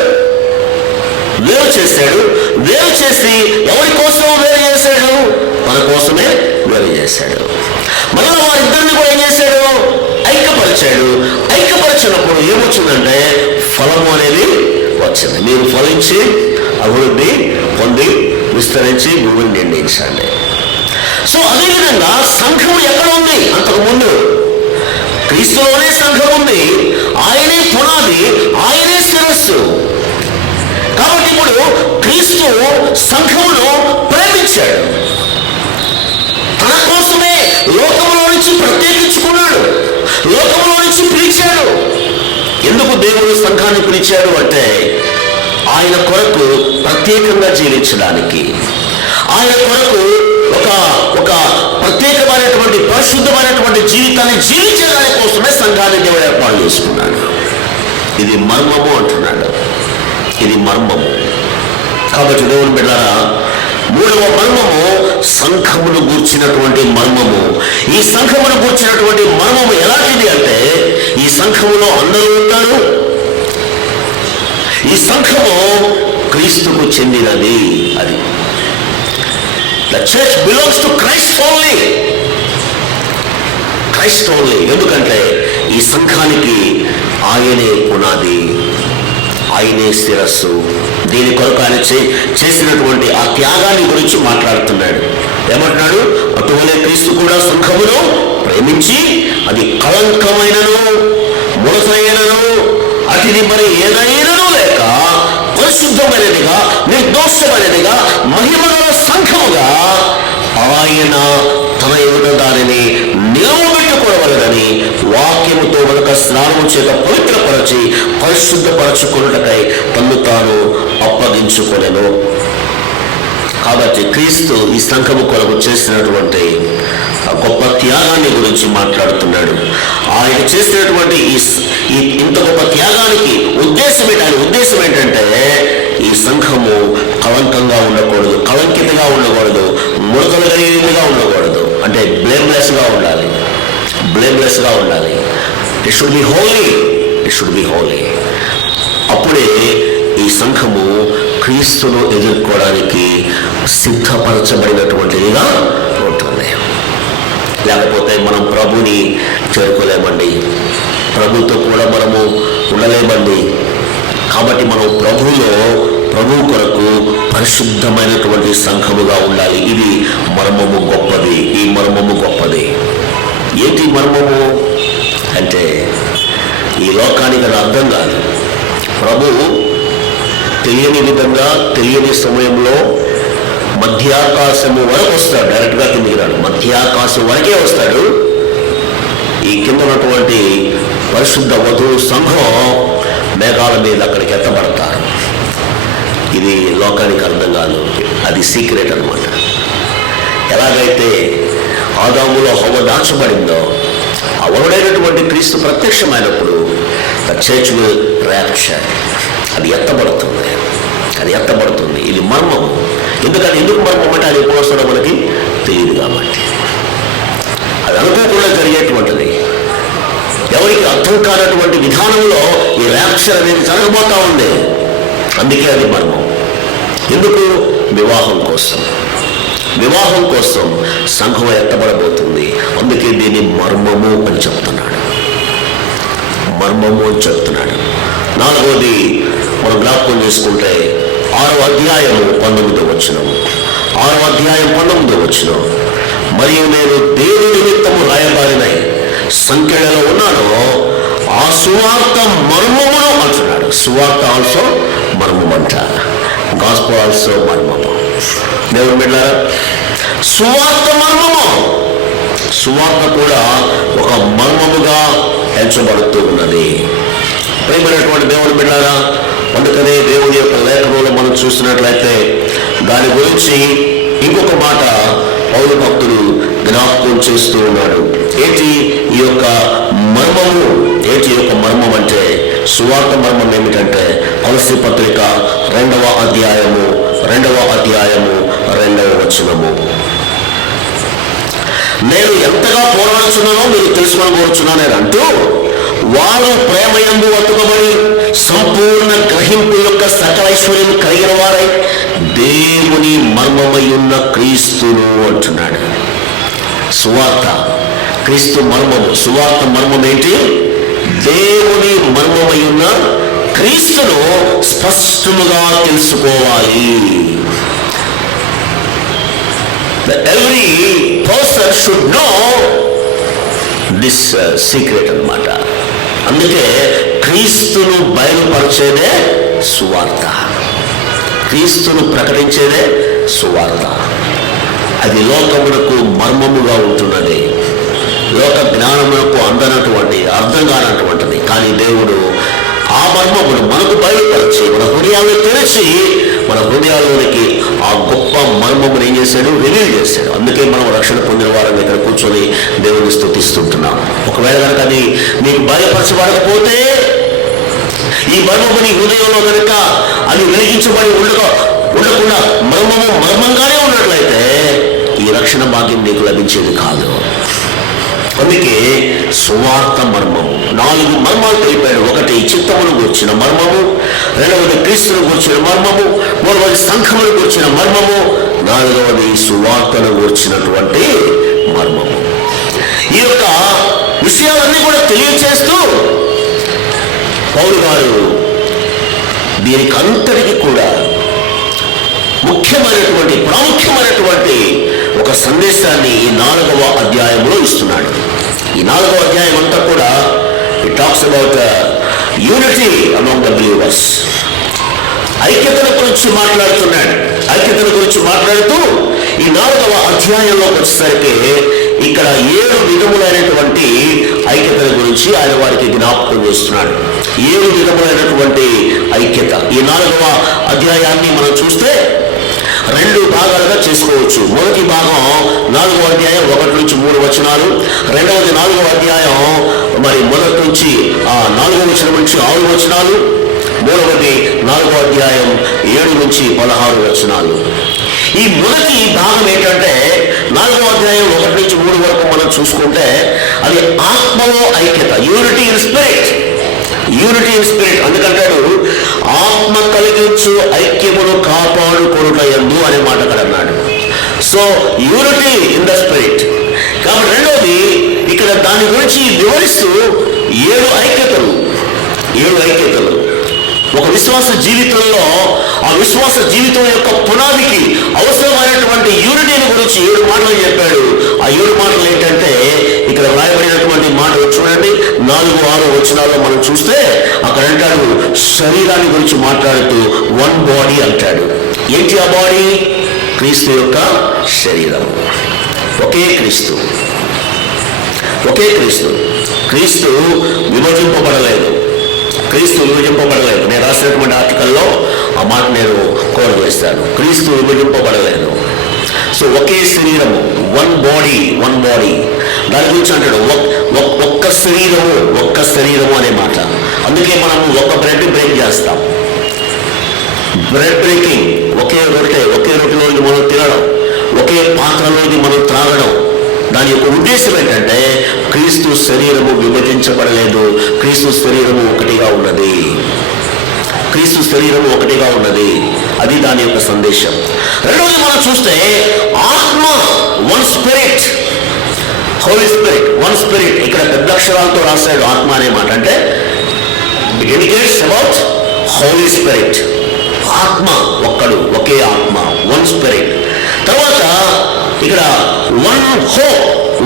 వేరు చేశాడు. వేరు చేసి ఎవరి కోసం వేరు చేశాడు? మన కోసమే వేరు చేశాడు. మళ్ళీ వారిద్దరిని కూడా ఏం చేశాడు? ఐక్యపరిచాడు. ఐక్యపరిచినప్పుడు ఏమొచ్చిందంటే ఫలము అనేది వచ్చింది. మీరు ఫలించి అభివృద్ధి పొంది విస్తరించి భూమిని నిండించండి. సో అదేవిధంగా సంఘం ఎక్కడ ఉంది? అంతకుముందు క్రీస్తులోనే సంఘం ఉంది. ఆయనే పునాది, ఆయనే శిరస్సు. కాబట్టి ఇప్పుడు క్రీస్తు సంఘమును ప్రేమించాడు. తన కోసమే లోకంలో నుంచి ప్రత్యేకించుకున్నాడు, లోకంలో నుంచి పిలిచాడు. ఎందుకు దేవుడు సంఘాన్ని పిలిచాడు అంటే ఆయన కొరకు ప్రత్యేకంగా జీవించడానికి, ఆయన కొరకు ఒక ప్రత్యేకమైనటువంటి పరిశుద్ధమైనటువంటి జీవితాన్ని జీవించడానికి కోసమే సంఘాన్ని దేవుడు ఏర్పాటు చేసుకున్నాడు. ఇది మర్మము అంటున్నాడు. ఇది మర్మము. కాబట్టి దేవుని బిడ్డలారా, మూడవ మర్మము సంఘమును గూర్చినటువంటి మర్మము. ఈ సంఘమును గూర్చినటువంటి మర్మము ఎలాంటిది అంటే ఈ సంఘములో అందరూ ఉంటారు. ఈ సంఘము క్రీస్తుకు చెందినది. అది the church belongs to Christ only. Christ only. ఎందుకంటే ఈ సంఘానికి ఆయనే పునాది, ఆయనే శిరస్సు. దీని కొరకు ఆయన చేసినటువంటి ఆ త్యాగాన్ని గురించి మాట్లాడుతున్నాడు. ఏమంటున్నాడు? అటువలే క్రీస్తు కూడా సంఘమును ప్రేమించి అది కళంకమైనను ముడతైనను అతిది మరి ఏదైనను లేక పరిశుద్ధమైనదిగా నిర్దోషమైనదిగా మహిమగల సంఘముగా ఆయన తన ఎదుట దానిని నిలవబెట్టుకోవలనని వాక్యముతో మనకు స్నానము చేత పవిత్రపరచి పరిశుద్ధపరచుకొనుటకై తన్ను తాను అప్పగించుకొనెను. కాబట్టి క్రీస్తు ఈ సంఘము కొరకు చేసినటువంటి గొప్ప త్యాగాన్ని గురించి మాట్లాడుతున్నాడు. ఆయన చేసినటువంటి ఈ ఇంత గొప్ప త్యాగానికి ఉద్దేశం ఏంటంటే ఈ సంఘము కళంకంగా ఉండకూడదు, కళంకితగా ఉండకూడదు, ముడతలు కలిగినదిగా ఉండకూడదు. అంటే బ్లేమ్లెస్గా ఉండాలి. It should be Holi. అప్పుడే ఈ సంఘము క్రీస్తును ఎదుర్కోవడానికి సిద్ధపరచబడినటువంటిదిగా ఉంటుంది. లేకపోతే మనం ప్రభుని చేరుకోలేమండి, ప్రభుతో కూడా మనము ఉండలేమండి. కాబట్టి మనం ప్రభు కొరకు పరిశుద్ధమైనటువంటి సంఘముగా ఉండాలి. ఇది మర్మము గొప్పది. ఈ మర్మము గొప్పది. ఏంటి మర్మము అంటే ఈ లోకానికి అది అర్థం కాదు. ప్రభు తెలియని విధంగా తెలియని సమయంలో మధ్యాకాశము వరకు వస్తాడు. డైరెక్ట్గా కిందికి రాడు, మధ్యాకాశం వరకే వస్తాడు. ఈ కింద ఉన్నటువంటి పరిశుద్ధ వధువు సంఘం మేఘాల మీద అక్కడికి ఎత్తబడతారు. ఇది లోకానికి అర్థం కాదు. అది సీక్రెట్ అన్నమాట. ఎలాగైతే ఆదాములో హవ్వ దాచబడిందో ఆ వరుడైనటువంటి క్రీస్తు ప్రత్యక్షమైనప్పుడు ద చర్చ్ విల్ ర్యాప్చర్. అది ఎత్తబడుతుంది. ఇది మర్మం. ఎందుకు మర్మం అంటే అది ఎప్పుడు వస్తుందో మనకి తెలియదు. కాబట్టి అది అనుకోకుండా జరిగేటువంటిది. ఎవరికి అర్థం కానటువంటి విధానంలో ఈ ర్యాప్చర్ అనేది జరగబోతా ఉంది. అందుకే అది మర్మం. ఎందుకు? వివాహం కోసం సంఘం ఎత్తబడబోతుంది. అందుకే దీన్ని మర్మము అని చెప్తున్నాడు. నాలుగోది మనం జ్ఞాపకం చేసుకుంటే 6వ అధ్యాయం 19వ వచనం. మరియు నేను దేని నిమిత్తము రాయబారినై సంఖ్యలలో ఉన్నానో ఆ సువార్త మర్మమును అంటున్నాడు. సువార్త ఆల్సో మర్మమంట. గాస్పెల్ ఆల్సో మర్మము. దేవుని బిడ్డలారా, సువార్త మర్మము. సువార్త కూడా ఒక మర్మముగా ఎంచబడుతూ ఉన్నది. ప్రియమైనటువంటి దేవుని బిడ్డలారా, అందుకనే దేవుని యొక్క లేఖనంలో మనం చూసినట్లయితే దాని గురించి ఇంకొక మాట పౌలు భక్తుడు జ్ఞాపకం చేస్తూ ఉన్నాడు. ఏంటి ఈ యొక్క మర్మం అంటే సువార్త మర్మం ఏమిటంటే కొలస్సీ పత్రిక 2వ అధ్యాయము కోరుచున్నానో మీరు తెలుసుకొని కోరుచున్నాను అని అంటూ, వారు ప్రేమయందు అతుకబడి సంపూర్ణ గ్రహింపు యొక్క సకల ఐశ్వర్యం కలిగిన వారై దేవుని మర్మమయున్న క్రీస్తును అంటున్నాడు. సువార్త క్రీస్తు మర్మము. సువార్త మర్మం ఏంటి? దేవుని మర్మమయున్న క్రీస్తును స్పష్టముగా తెలుసుకోవాలి. Every person should know this secret అన్నమాట. అందుకే క్రీస్తును బయలుపరిచేదే సువార్త, క్రీస్తును ప్రకటించేదే సువార్త. అది లోకమునకు మర్మముగా ఉంటున్నది, లోక జ్ఞానమునకు అందనటువంటి అర్థం కానటువంటిది. కానీ దేవుడు ఆ మర్మమును మనకు బయలుపరిచి మన హృదయాలను తెరిచి మన హృదయాల్లోనికి ఆ గొప్ప మర్మమును ఏం చేశాడు? రివీల్ చేశాడు. అందుకే మనం రక్షణ పొందిన వారిని ఇక్కడ కూర్చొని దేవుని స్తుతిస్తుంటున్నాం. ఒకవేళ కనుక అది మీకు బయలుపరచబడకపోతే, ఈ మర్మము నీ హృదయంలో కనుక అది వెలిగించబడి ఉండకుండా మర్మంగానే ఉన్నట్లయితే ఈ రక్షణ భాగ్యం నీకు లభించేది కాదు. అందుకే సువార్త మర్మము 4 మర్మాలు తెలిపాడు. 1 చిత్తమును గూర్చిన మర్మము, 2వది క్రీస్తును గూర్చిన మర్మము, 3వది సంఘమును గూర్చిన మర్మము, 4వది సువార్తను గూర్చినటువంటి మర్మము. ఈ యొక్క విషయాలన్నీ కూడా తెలియచేస్తూ పౌలు గారు దీనికంతటికి కూడా ముఖ్యమైనటువంటి ప్రాముఖ్యమైనటువంటి ఒక సందేశాన్ని ఈ 4వ అధ్యాయంలో ఇస్తున్నాడు. ఈ 4వ అధ్యాయం అంతా కూడా it talks about unity among the believers. ఐక్యతల గురించి మాట్లాడుతున్నాడు. ఐక్యతల గురించి మాట్లాడుతూ ఈ 4వ అధ్యాయంలోకి వచ్చేసరికి ఇక్కడ 7 విధములైనటువంటి ఐక్యతల గురించి ఆయన వారికి జ్ఞాపకం చేస్తున్నాడు. 7 విధములైనటువంటి ఐక్యత. ఈ 4వ అధ్యాయాన్ని మనం చూస్తే 2 భాగాలుగా చేసుకోవచ్చు. మొదటి భాగం 4వ అధ్యాయం 1 నుంచి 3 వచనాలు, 2వది 4వ అధ్యాయం మరి 1 నుంచి 4వ వచనం నుంచి 6 వచనాలు, 3వది 4వ అధ్యాయం 7 నుంచి 16 వచనాలు. ఈ మొదటి భాగం ఏంటంటే 4వ అధ్యాయం 1 నుంచి 3 వరకు మనం చూసుకుంటే అది ఆత్మలో ఐక్యత, unity in spirit. Unity in spirit అందుకంటాడు ఆత్మ కలిగించు ఐక్యమును కాపాడుకొనుటయందు అనే మాట అక్కడ అన్నాడు. So unity in the spirit. కాబట్టి రెండవది ఇక్కడ దాని గురించి వివరిస్తూ 7 ఐక్యతలు. ఒక విశ్వాస జీవితంలో ఆ విశ్వాస జీవితం యొక్క పునాదికి అవసరమైనటువంటి యూనిటీని గురించి 7 మాటలు చెప్పాడు. ఆ 7 మాటలు ఏంటంటే ఇక్కడ రాయబడినటువంటి మాటలు చూడండి. 4, 6 వచనాల్లో మనం చూస్తే అక్కడ అంటాడు శరీరాన్ని గురించి మాట్లాడుతూ 1 బాడీ అంటాడు. ఏంటి ఆ బాడీ? క్రీస్తు యొక్క శరీరం. ఒకే క్రీస్తు. క్రీస్తు విభజింపబడలేదు. నేను రాసినటువంటి ఆర్టికల్లో ఆ మాట నేను కోట్ చేస్తాను. క్రీస్తు విభజింపబడలేదు. సో ఒకే శరీరము, 1 బాడీ. దాని గురించి అంటాడు ఒక్క శరీరము అనే మాట. అందుకే మనము ఒక బ్రెడ్ బ్రేక్ చేస్తాం. బ్రెడ్ బ్రేకింగ్, ఒకే రొట్టెలోది మనం తినడం, ఒకే పాత్రలోది మనం త్రాగడం. దాని యొక్క ఉద్దేశం ఏంటంటే క్రీస్తు శరీరము విభజించబడలేదు. క్రీస్తు శరీరము ఒకటిగా ఉన్నది. అది దాని యొక్క సందేశం. రెండవది మనం చూస్తే ఆత్మ, 1 స్పిరిట్, హోలీ స్పిరిట్, 1 స్పిరిట్. ఇక్కడ పెద్ద అక్షరాలతో రాశాడు ఆత్మ అనే మాట. అంటే it indicates about Holy Spirit. ఆత్మ ఒకే ఆత్మ, 1 స్పిరిట్. తర్వాత ఇక్కడ 1 హోప్,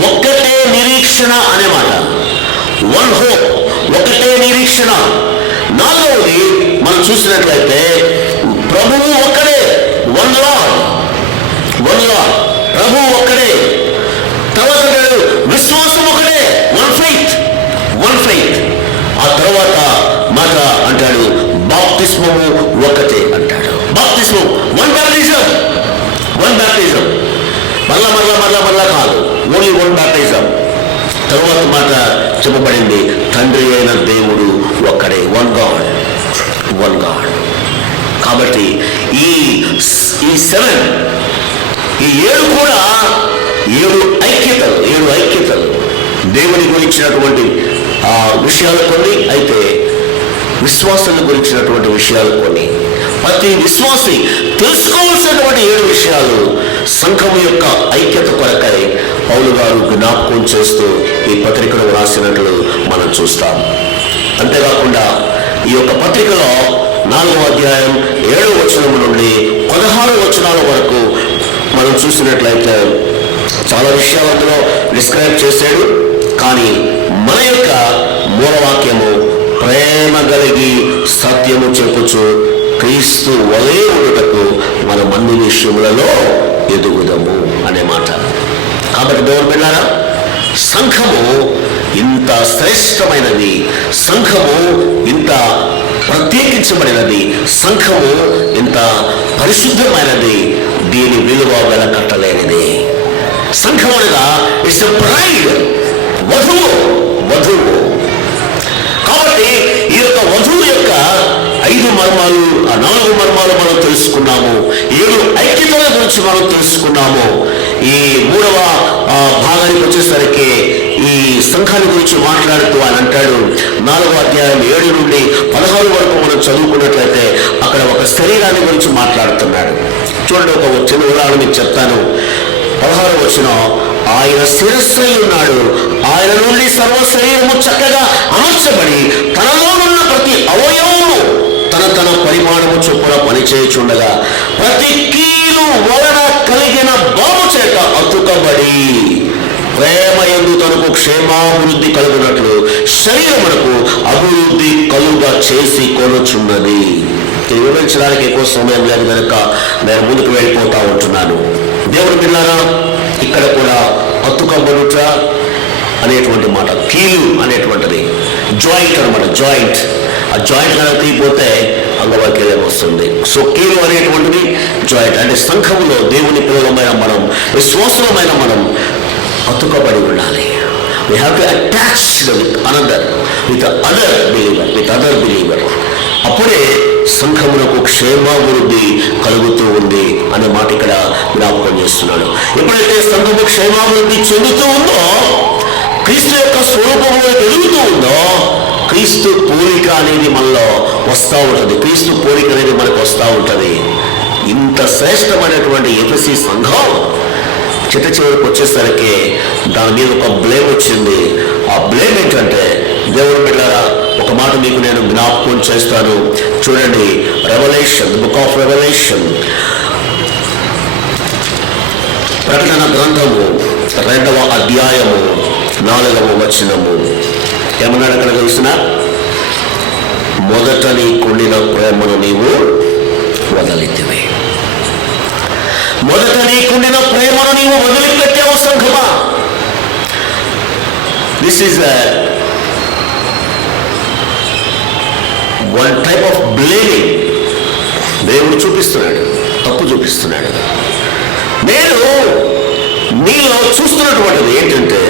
ఒక్కటే నిరీక్షణ అనే మాట. 1 హోప్, ఒకటే నిరీక్షణ. 4వది మనం చూసినట్లయితే ప్రభువు ఒక్కడే, 1 లార్డ్. ప్రభువు ఒక్కడే. తర్వాత విశ్వాసం ఒకటే, 1 ఫెయిత్. ఆ తర్వాత మాట అంటాడు బాప్తిస్మము ఒకటే అంటాడు. బాప్తిస్మం, 1 బ్యాప్టిజం. మళ్ళా కాదు, ఓన్లీ 1 బ్యాప్టిజం. తర్వాత మాట చెప్పబడింది తండ్రి అయిన దేవుడు ఒక్కడే, 1 గాడ్. కాబట్టి ఈ 7 కూడా 7 ఐక్యతలు. దేవుని గురించినటువంటి విషయాలు కొన్ని, అయితే విశ్వాసాన్ని గురించినటువంటి విషయాలు కొన్ని. ప్రతి విశ్వాసి తెలుసుకోవాల్సినటువంటి 7 విషయాలు సంఘము యొక్క ఐక్యత కొరకై పౌలు గారు జ్ఞాపకం చేస్తూ ఈ పత్రికను వ్రాసినట్లు మనం చూస్తాం. అంతేకాకుండా ఈ యొక్క పత్రికలో 4వ అధ్యాయం 7వ వచనం నుండి 16వ వచనాల వరకు మనం చూసినట్లయితే చాలా విషయాలు అందులో డిస్క్రైబ్ చేశాడు. కానీ మన యొక్క మూలవాక్యము ప్రేమ కలిగి సత్యము చెప్పుచు క్రీస్తు వలే ఉండుటకు మనం అన్ని విషయములలో ఎదుగుదము అనే మాట. కాబట్టి దేవుని బిడ్డలారా, సంఘము ఇంత శ్రేష్టమైనది, సంఘము ఇంత ప్రత్యేకించబడినది, సంఘము ఇంత పరిశుద్ధమైనది, దీని విలువ వెలకట్టలేనిది. సంఘం అనగా ఇట్స్ ఎ బ్రైడ్, వధువు. కాబట్టి ఈ యొక్క వధువు యొక్క 5 మర్మాలు, 4 మర్మాలు మనం తెలుసుకున్నాము. 7 ఐక్యతల గురించి మనం తెలుసుకున్నాము. ఈ 3వ భాగానికి వచ్చేసరికి ఈ సంఘాల గురించి మాట్లాడుతూ ఆయన అంటాడు, 4వ అధ్యాయం 7 నుండి 16 వరకు మనం చదువుకున్నట్లయితే అక్కడ ఒక శరీరాన్ని గురించి మాట్లాడుతున్నాడు. చూడండి, ఒక చిన్న ఉదాహరణ మీకు చెప్తాను. 16వ వచనం, ఆయన శిరస్సు ఉన్నాడు, ఆయన నుండి సర్వ శరీరము చక్కగా అమర్చబడి తనలోనున్న ప్రతి అవయవము తన పరిమాణము చొప్పున పనిచేయుచుండగా ప్రతి కీలు వలన కలిగిన బాము చేత అతుకబడి ప్రేమ యందు తనకు క్షేమాభివృద్ధి కలుగునట్లు శరీరమునకు అభివృద్ధి కలుగా చేసి కొనుచున్నది. వివరించడానికి ఎక్కువ సమయం లేదు కనుక నేను ముందుకు వెళ్ళిపోతా ఉంటున్నాను. దేవుని బిడ్డలారా, ఇక్కడ కూడా అతుకబడుట అనేటువంటి మాట, కీలు అనేటువంటిది జాయింట్ అనమాట. జాయింట్, ఆ జాయింట్ కనుక తీయపోతే అంగవైకల్యం వస్తుంది. సో కీలు అనేటువంటిది జాయింట్. అంటే సంఘంలో దేవుని పిల్లలమైన మనం, విశ్వాసమైన మనం అతుకబడి ఉండాలి. We have to attach with other believer. అప్పుడే సంఘమునకు క్షేమాభివృద్ధి కలుగుతూ ఉంది అనే మాట ఇక్కడ జ్ఞాపకం చేస్తున్నాడు. ఎప్పుడైతే సంఘము క్షేమాభివృద్ధి చెందుతూ ఉందో, క్రీస్తు యొక్క స్వరూపంలో ఎదుగుతూ ఉందో, క్రీస్తు పోలిక అనేది మనలో వస్తూ ఉంటుంది. క్రీస్తు పోలిక అనేది మనకు వస్తూ ఉంటుంది. ఇంత శ్రేష్టమైనటువంటి ఎఫెసీ సంఘం చిట్ట చివరికి వచ్చేసరికి దాని మీద ఒక బ్లేమ్ వచ్చింది. ఆ బ్లేమ్ ఏంటంటే, దేవుని బిడ్డలారా, ఒక మాట మీకు నేను జ్ఞాపకం చేస్తాను. చూడండి, రెవల్యూషన్, బుక్ ఆఫ్ రెవల్యూషన్, ప్రకటన గ్రంథము 2వ అధ్యాయము 4వ వచనము ఏమన్నాడు అక్కడ తెలిసిన? మొదట నీకుండిన ప్రేమను నీవు వదిలితివి. మొదట నీకుండిన ప్రేమను నీవు వదిలిపెట్టావు సంఘమా. This is one type of blaming. దేవుడు చూపిస్తున్నాడు, తప్పు చూపిస్తున్నాడు. నేను నీలో చూస్తున్నటువంటిది ఏంటంటే,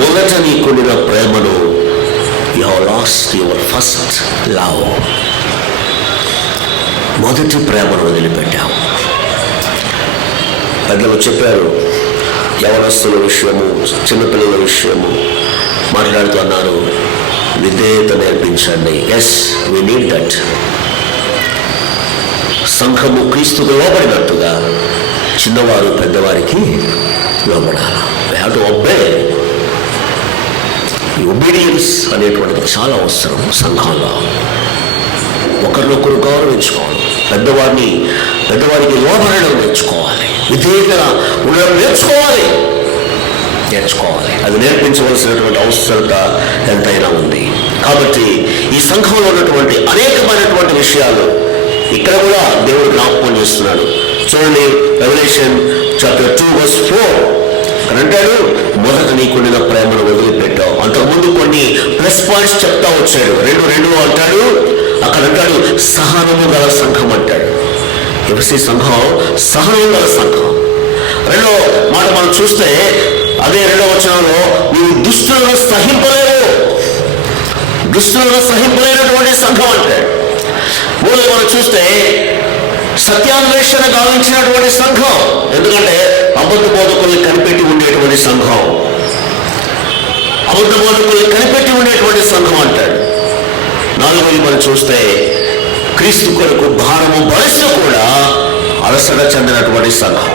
మొదట నీకుండిన ప్రేమను, you have lost your first love. మొదటి ప్రేమను వదిలిపెట్టావు. పెద్దలు చెప్పారు, యవనస్తుల విషయము, చిన్నపిల్లల విషయము మాట్లాడుతున్నారు, విధేయత నేర్పించండి. Yes, we need that. సంఘము క్రీస్తుకు లోబడినట్టుగా చిన్నవారు పెద్దవారికి లోబడాలి. We have to obey. ఈ ఒబీడియన్స్ అనేటువంటిది చాలా అవసరం. సంఘంలో ఒకరినొకరు గౌరవించుకోవాలి. పెద్దవారికి లోబడడం నేర్చుకోవాలి. విధేయతగా ఉండడం నేర్చుకోవాలి. అది నేర్పించవలసినటువంటి అవసరత ఎంతైనా ఉంది. కాబట్టి ఈ సంఘంలో ఉన్నటువంటి అనేకమైనటువంటి విషయాలు ఇక్కడ కూడా దేవుడు జ్ఞాపకం చేస్తున్నాడు. చూడండి, రెవల్యూషన్ చాప్టర్ 2:4 అక్కడ అంటాడు, మొదట నీకుండిన ప్రేమను వదిలిపెట్టావు. అంతకుముందు కొన్ని ప్లస్ పాయింట్స్ చెప్తా వచ్చాడు. 2:2 అంటాడు, అక్కడ అంటాడు సహనము గల సంఘం అంటాడు. ఎఫెసీ సంఘం సహనం గల సంఘం. 2వ మాట మనం చూస్తే అదే 2వ వచనంలో, నీవు దుష్టులను సహింపలేనటువంటి సంఘం అంటాడు. 3వ మనం చూస్తే సత్యాన్వేషణ గావించినటువంటి సంఘం. ఎందుకంటే అబద్ధ బోధకుల్ని కనిపెట్టి ఉండేటువంటి సంఘం. అబద్ధ బోధకుల్ని కనిపెట్టి ఉండేటువంటి సంఘం అంటాడు. నాలుగోది మనం చూస్తే క్రీస్తు కొరకు భారము భరిస్తూ కూడా అలసట చెందినటువంటి సంఘం.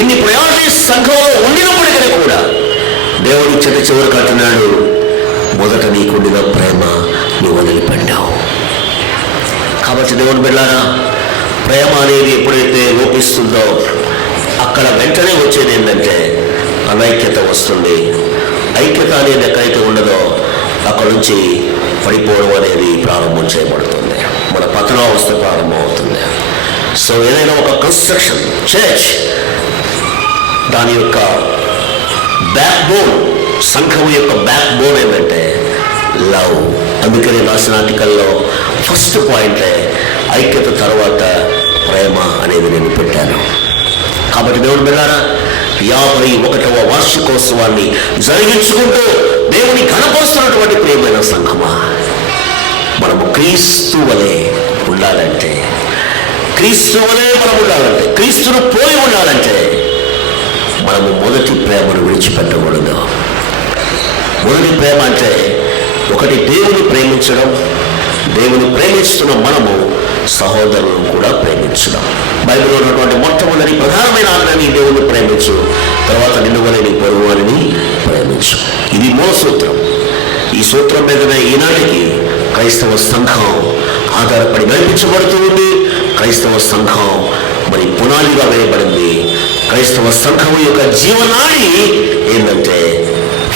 ఇన్ని ప్రయాణి సంఘంలో ఉండినప్పటికీ కూడా దేవుడు చివరికి అంటున్నాడు, మొదట నీకుండిన ప్రేమ నువ్వు వదిలిపెట్టావు. కాబట్టి దేవుని బిడ్డలారా, ప్రేమ అనేది ఎప్పుడైతే లోపిస్తుందో అక్కడ వెంటనే వచ్చేది ఏంటంటే అనైక్యత వస్తుంది. ఐక్యత అనేది ఎక్కడైతే ఉండదో అక్కడ నుంచి పడిపోవడం అనేది ప్రారంభం చేయబడుతుంది. మన పతనావస్థ ప్రారంభం అవుతుంది. సో ఏదైనా ఒక కన్స్ట్రక్షన్ చర్చ్ దాని యొక్క బ్యాక్ బోన్, సంఘం యొక్క బ్యాక్ బోన్ ఏమంటే లవ్. అందుకని రాసిన ఆర్టికల్లో ఫస్ట్ పాయింటే ఐక్యత తర్వాత ప్రేమ అనేది నేను పెట్టాను. కాబట్టి దేవుని బిడ్డలారా, 51వ వార్షికోత్సవాన్ని జరిగించుకుంటూ దేవుని ఘనపరుస్తున్నటువంటి ప్రియమైన సంఘమా, మనము క్రీస్తు వలె ఉండాలంటే, క్రీస్తు వలె మనం ఉండాలంటే, క్రీస్తును పోలి ఉండాలంటే మనము మొదటి ప్రేమను విడిచిపెట్టకూడదు. మొదటి ప్రేమ అంటే ఒకటి దేవుని ప్రేమించడం, దేవుని ప్రేమిస్తున్న మనము సహోదరులను కూడా ప్రేమించడం. బైబిల్లో ఉన్నటువంటి మొట్టమొదటి ప్రధానమైన ఆజ్ఞని దేవుని ప్రేమించు, తర్వాత నిన్ను వలె నీ పొరుగు వారిని ప్రేమించు. ఇది మూల సూత్రం. ఈ సూత్రం మీదనే ఈనాటికి క్రైస్తవ సంఘం ఆధారపడి నడిపించబడుతూ ఉంది. క్రైస్తవ సంఘం మరి పునాదిగా వేయబడింది. క్రైస్తవ సంఘం యొక్క జీవనాడి ఏంటంటే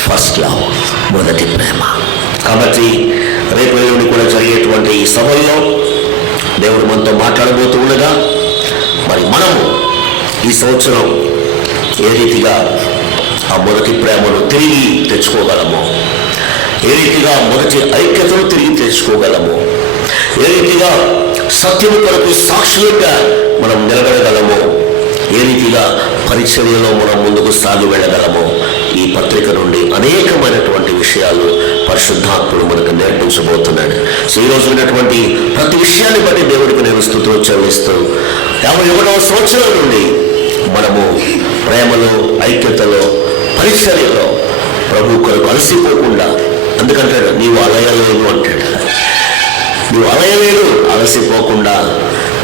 ఫస్ట్ లవ్, మొదటి ప్రేమ. కాబట్టి రేపు ఎల్లుండి కూడా జరిగేటువంటి ఈ సభల్లో దేవుడు మనతో మాట్లాడబోతూ ఉండగా మరి మనము ఈ సంవత్సరం ఏ రీతిగా ఆ మొదటి ప్రేమను తిరిగి తెచ్చుకోగలము, ఏ రీతిగా మొదటి ఐక్యతను తిరిగి తెచ్చుకోగలము, ఏ రీతిగా సత్యము కొరకు సాక్షులుగా మనం నిలబడగలము, ఏ రీతిగా పరిచర్యలో మనం ముందుకు సాగి వెళ్ళగలము, ఈ పత్రిక నుండి అనేకమైనటువంటి విషయాలు పరిశుద్ధాత్ముడు మనకు నేర్పించబోతున్నాడు. సో ఈ రోజు ఉన్నటువంటి ప్రతి విషయాన్ని బట్టి దేవుడికి నేను స్తుతులు చెల్లిస్తూ 51వ సంవత్సరం నుండి మనము ప్రేమలో, ఐక్యతలో, పరిచర్యలో ప్రభు కొరకు అలసిపోకుండా, అందుకంటాడు నీవు అలయలేదు అంటాడు, నీవు అలయలేదు, అలసిపోకుండా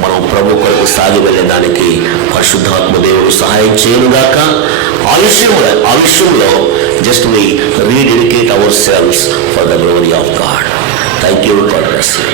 మనం ప్రభు కొరకు సాగి వెళ్ళడానికి పరిశుద్ధాత్మ దేవుడు సహాయం చేయనుగాక. ఆ విషయంలో just we rededicate our selves for the glory of God. Thank you. God bless you.